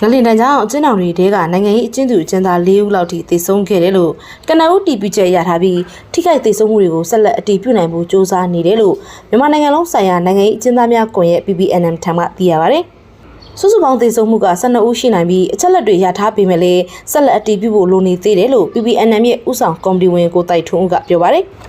ငလင်တန်ကြောင့်အကျဉ်းထောင်တွေတဲကနိုင်ငံရေးအကျဉ်းသူအကျဉ်းသား၄ဦးလောက်ထိသေဆုံးခဲ့တယ်လို့ကနအုပ်တီပီချက်ရထားပြီးထိခိုက်သေဆုံးမှုတွေကိုဆက်လက်အတည်ပြုနိုင်ဖို့စ조사နေတယ်လို့မြန်မာနိုင်ငံလုံးဆိုင်ရာနိုင်ငံရေးအကျဉ်းသားများကွန်ရက် PPNM ထံမှသိရပါဗျ။စုစုပေါင်းသေဆုံးမှုက12ဦးရှိနိုင်ပြီးအချက်လက်တွေရထားပေမဲ့လည်းဆက်လက်အတည်ပြုဖို့လိုနေသေးတယ်လို့ PPNM ရဲ့ဥဆောင်ကော်မတီဝင်ကိုတိုက်ထွန်းဦးကပြောပါတယ်။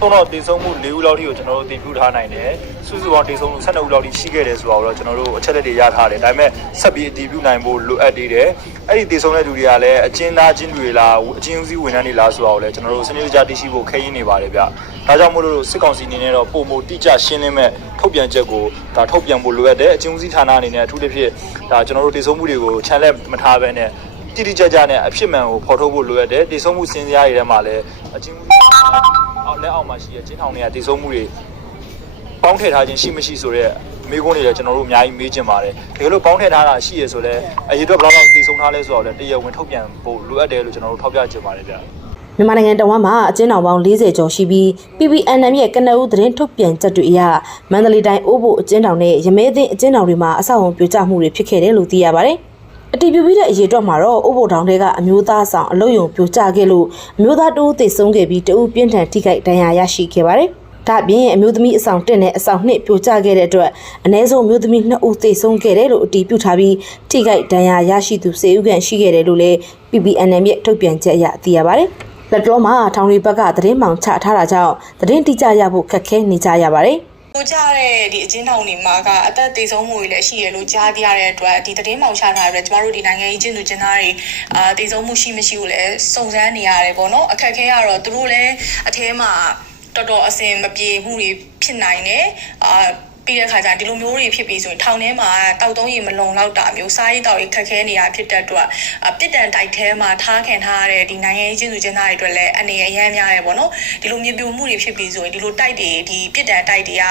သုံးတော့တည်ဆုံးမှု၄ဦးလောက်ထိကိုကျွန်တော်တို့တည်ပြုထားနိုင်တယ်စုစုပေါင်းတည်ဆုံးမှု12ဦးလောက်ထိရှိခဲ့တယ်ဆိုတော့ကျွန်တော်တို့အချက်လက်တွေရထားတယ်ဒါပေမဲ့ဆက်ပြီးအတည်ပြုနိုင်ဖို့လိုအပ်သေးတယ်အဲ့ဒီတည်ဆုံးတဲ့လူတွေကလည်းအချင်းသားချင်းတွေလားအချင်းဦးစီးဝန်ထမ်းတွေလားဆိုတော့လည်းကျွန်တော်တို့စနစ်တကျတည်ရှိဖို့ခက်ရင်းနေပါတယ်ဗျဒါကြောင့်မို့လို့စစ်ကောင်စီအနေနဲ့တော့ပုံမတိကျရှင်းလင်းမဲ့ထုတ်ပြန်ချက်ကိုဒါထုတ်ပြန်ဖို့လိုအပ်တယ်အချင်းဦးစီးဌာနအနေနဲ့အထူးသဖြင့်ဒါကျွန်တော်တို့တည်ဆုံးမှုတွေကိုခြံလက်မထားဘဲနဲ့တိတိကျကျနဲ့အဖြစ်မှန်ကိုဖော်ထုတ်ဖို့လိုအပ်တယ်တည်ဆုံးမှုစင်စရာတွေထဲမှာလည်းအချင်းဦးစီး အောက်လက်အောက်မှာရှိတဲ့ချင်းထောင်တွေကတည်ဆုံးမှုတွေပေါင်းထည့်ထားခြင်းရှိမရှိဆိုတော့မိကုန်းတွေလည်းကျွန်တော်တို့အများကြီးမေးချင်ပါတယ်တကယ်လို့ပေါင်းထည့်ထားတာရှိရဆိုလဲအရေးတော့ဘယ်လောက်လောက်တည်ဆုံးထားလဲဆိုတော့လည်းတရားဝင်ထုတ်ပြန်ဖို့လိုအပ်တယ်လို့ကျွန်တော်တို့ထောက်ပြချင်ပါတယ်ဗျာမြန်မာနိုင်ငံတဝမ်းမှာအကျဉ်းထောင်ပေါင်း40ကျော်ရှိပြီး PPNM ရဲ့ကနအူးသတင်းထုတ်ပြန်ချက်တွေအရမန္တလေးတိုင်းအိုးဘိုအကျဉ်းထောင်နဲ့ရမဲသိန်းအကျဉ်းထောင်တွေမှာအဆောက်အုံပြိုကျမှုတွေဖြစ်ခဲ့တယ်လို့သိရပါတယ်။ အတည်ပြုပြီးတဲ့အရေးအတွက်မှာတော့အိုးဘိုထောင်တွေကအမျိုးသားဆောင်အလုတ်ယုံပြိုကျခဲ့လို့အမျိုးသားတဦးသေဆုံးခဲ့ပြီးတဦးပြင်းထန်ထိခိုက်ဒဏ်ရာရရှိခဲ့ပါတယ်။ဒါ့အပြင်အမျိုးသမီးအဆောင်1နဲ့အဆောင်2ပြိုကျခဲ့တဲ့အတွက်အ ਨੇ ဆုံးအမျိုးသမီး2ဦးသေဆုံးခဲ့တယ်လို့အတည်ပြုထားပြီးထိခိုက်ဒဏ်ရာရရှိသူ10ဦးခန့်ရှိခဲ့တယ်လို့လည်း PPNM ရဲ့ထုတ်ပြန်ချက်အရသိရပါတယ်။လက်တော်မှာထောင်ရီဘက်ကသတင်းမှောင်ချထားတာကြောင့်သတင်းတိကျရဖို့ခက်ခဲနေကြရပါတယ်။ ကိုကြတဲ့ဒီအချင်းထောင်တွေမှာကအသက်သေဆုံးမှုတွေလည်းရှိရလို့ကြားသိရတဲ့အတွက်ဒီသတင်းမှောင်ချထားတဲ့အတွက်ကျမတို့ဒီနိုင်ငံရေးကျင်းသူကျင်းသားတွေအာသေဆုံးမှုရှိမရှိကိုလည်းစုံစမ်းနေရတယ်ပေါ့နော်အခက်ခဲကတော့သူတို့လည်းအထဲမှာတော်တော်အစင်မပြေမှုတွေဖြစ်နိုင်တယ်အာ ပြီးတဲ့ခါကျရင်ဒီလိုမျိုးတွေဖြစ်ပြီးဆိုရင်ထောင်ထဲမှာတောက်သုံးရေမလုံလောက်တာမျိုးစားရေးတောက်ရေးခက်ခဲနေတာဖြစ်တဲ့အတွက်အပြစ်ဒဏ်တိုက်ထဲမှာထားခံထားရတဲ့ဒီနိုင်ငံရေးကျင်းသူကျင်းသားတွေအတွက်လည်းအနေအရမ်းများတယ်ပေါ့နော်ဒီလိုမြေပြိုမှုတွေဖြစ်ပြီးဆိုရင်ဒီလိုတိုက်တွေဒီပြစ်ဒဏ်တိုက်တွေက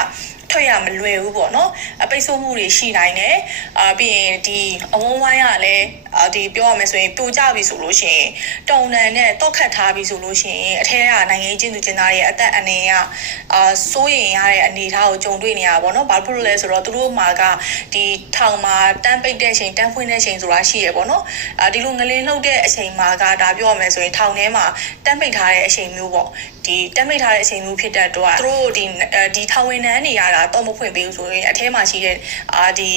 ထွက်ရမလွယ်ဘူးပေါ့နော်အပိတ်ဆို့မှုတွေရှိနိုင်တယ်အာပြီးရင်ဒီအဝန်းဝိုင်းကလည်းအာဒီပြောရမယ်ဆိုရင်ပြိုကျပြီဆိုလို့ရှိရင်တုံတန်နဲ့တောက်ခတ်ထားပြီဆိုလို့ရှိရင်အထက်ကနိုင်ငံရေးကျင်းသူကျင်းသားရဲ့အသက်အနေကအာစိုးရင်ရတဲ့အနေအထားကိုကြုံတွေ့နေရပါပေါ့နော်ဘာဖြစ်လို့လဲဆိုတော့သူတို့မှာကဒီထောင်မှာတန်းပိတ်တဲ့ချိန်တန်းဖွင့်တဲ့ချိန်ဆိုတာရှိရပေါ့နော်အာဒီလိုငလင်းလှုပ်တဲ့အချိန်မှာကဒါပြောရမယ်ဆိုရင်ထောင်ထဲမှာတန်းပိတ်ထားတဲ့အချိန်မျိုးပေါ့ဒီတန်းပိတ်ထားတဲ့အချိန်မျိုးဖြစ်တဲ့အတွက်သူတို့ဒီဒီထောင်ဝင်နှန်းနေရတာတော့မဖွင့်ပေးဘူးဆိုရင်အထဲမှာရှိတဲ့အာဒီ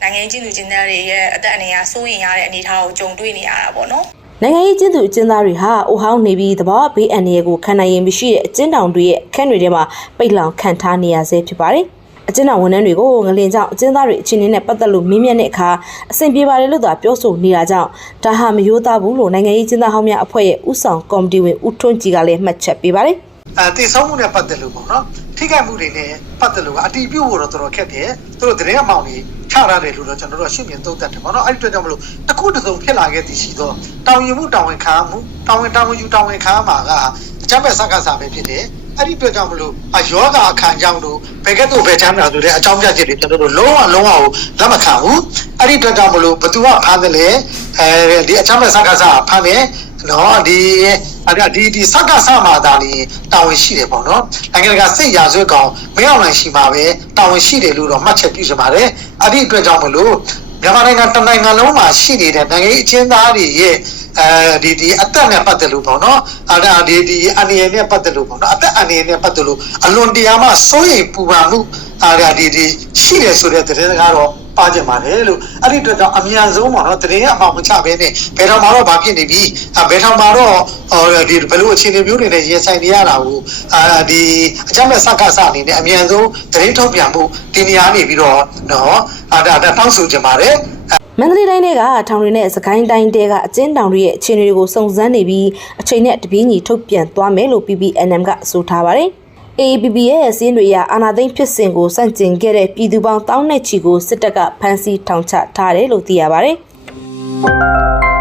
နိုင်ငံရေးကျင်းသူကျင်းသားတွေရဲ့အသက်အနေအရစိုးရင်ရတဲ့အနေအထားကိုကြုံတွေ့နေရတာပေါ့နော်နိုင်ငံရေးကျင်းသူအကျဉ်းသားတွေဟာအိုဟောင်းနေပြီးတဘာဝဘေးအန္တရာယ်ကိုခံနိုင်ရင်မရှိတဲ့အကျဉ်းတောင်တွေရဲ့အခန်းတွေထဲမှာပိတ်လောင်ခံထားနေရဆဲဖြစ်ပါတယ်။အကျဉ်းတော်ဝန်ထမ်းတွေကိုငလင်ကြောင့်အကျဉ်းသားတွေအချင်းချင်းနဲ့ပတ်သက်လို့မင်းမြတ်တဲ့အခါအဆင်ပြေပါတယ်လို့သာပြောဆိုနေတာကြောင့်ဒါဟာမယိုးသားဘူးလို့နိုင်ငံရေးကျဉ်းသားဟောင်းများအဖွဲ့ရဲ့ဥဆောင်ကော်မတီဝင်ဦးထွန်းကြည်ကလည်းမှတ်ချက်ပေးပါတယ်။ အဲတည်ဆုံးမှုနဲ့ပတ်သက်လို့ပေါ့နော်ထိခိုက်မှုတွေနဲ့ပတ်သက်လို့အတီးပြုတ်ဖို့တော့တော်တော်ခက်တယ်သူတို့သတင်းအမောင်တွေချရတယ်လို့တော့ကျွန်တော်တို့ရှုမြင်သုံးသပ်တယ်ပေါ့နော်အဲ့ဒီအတွက်ကြောင့်မလို့တစ်ခုတစ်စုံဖြစ်လာခဲ့သည်ရှိတော့တောင်ရင်မှုတောင်ဝင်ခံမှုတောင်ဝင်တောင်ဝင်ယူတောင်ဝင်ခံမှာကအကြမ်းဖက်စကားစာပဲဖြစ်တယ်အဲ့ဒီအတွက်ကြောင့်မလို့အယောဂအခန်းကြောင့်တို့ဘယ်ကဲ့သို့ဘယ်ချမ်းသာဆိုတဲ့အကြောင်းပြချက်တွေကျွန်တော်တို့လုံးဝလုံးဝကိုလက်မခံဘူးအဲ့ဒီအတွက်ကြောင့်မလို့ဘသူကဖမ်းတယ်လဲအဲဒီအချမ်းဖက်စကားစာဖမ်းတယ် နော်ဒီအဲ့ဒါဒီဒီစကားဆမှာဒါနေတာဝန်ရှိတယ်ပေါ့နော်နိုင်ငံတကာစိတ်ရာဇဝတ်ကောင်မရောက်နိုင်ရှိမှာပဲတာဝန်ရှိတယ်လို့တော့မှတ်ချက်ပြုချင်ပါတယ်အဲ့ဒီအတွက်ကြောင့်မလို့မြန်မာနိုင်ငံတနိုင်ငံလုံးမှာရှိနေတဲ့နိုင်ငံရေးအချင်းသားတွေရဲ့အဲဒီဒီအသက်နဲ့ပတ်သက်လို့ပေါ့နော်အဲ့ဒါဒီဒီအန္တရာယ်နဲ့ပတ်သက်လို့ပေါ့နော်အသက်အန္တရာယ်နဲ့ပတ်သက်လို့အလွန်တရာမှစိုးရိမ်ပူပန်မှုအဲ့ဒါဒီဒီရှိတယ်ဆိုတဲ့သတင်းစကားတော့ ပါကြပါတယ်လို့အဲ့ဒီအတွက်ကြောင့်အမြန်ဆုံးပေါ့နော်တရင်အမှောင်မချဘဲနဲ့ဘယ်တော့မှတော့ဘာဖြစ်နေပြီအဲဘယ်တော့မှတော့ဟောဒီဘယ်လိုအခြေအနေမျိုးတွေနဲ့ရင်ဆိုင်နေရတာကိုအာဒီအကြမ်းမဲ့စကားစအနေနဲ့အမြန်ဆုံးတရင်ထုတ်ပြန်ဖို့ဒီနေရာနေပြီးတော့နော်အာဒါဒါတောင်းဆိုကြပါတယ်မန္တလေးတိုင်းတွေကထောင်တွေနဲ့စကိုင်းတိုင်းတွေကအကျဉ်းတောင်တွေရဲ့အခြေအနေတွေကိုစုံစမ်းနေပြီးအချိန်နဲ့တပြေးညီထုတ်ပြန်သွားမယ်လို့ PPNM ကဆိုထားပါတယ်။ AAPP ရဲ့စင်းတွေအရအာနာသိန်းဖြစ်စဉ်ကိုစန့်ကျင်ခဲ့တဲ့ပြည်သူပေါင်းတောင်းနဲ့ချီကိုစစ်တပ်ကဖမ်းဆီးထောင်ချထားတယ်လို့သိရပါတယ်။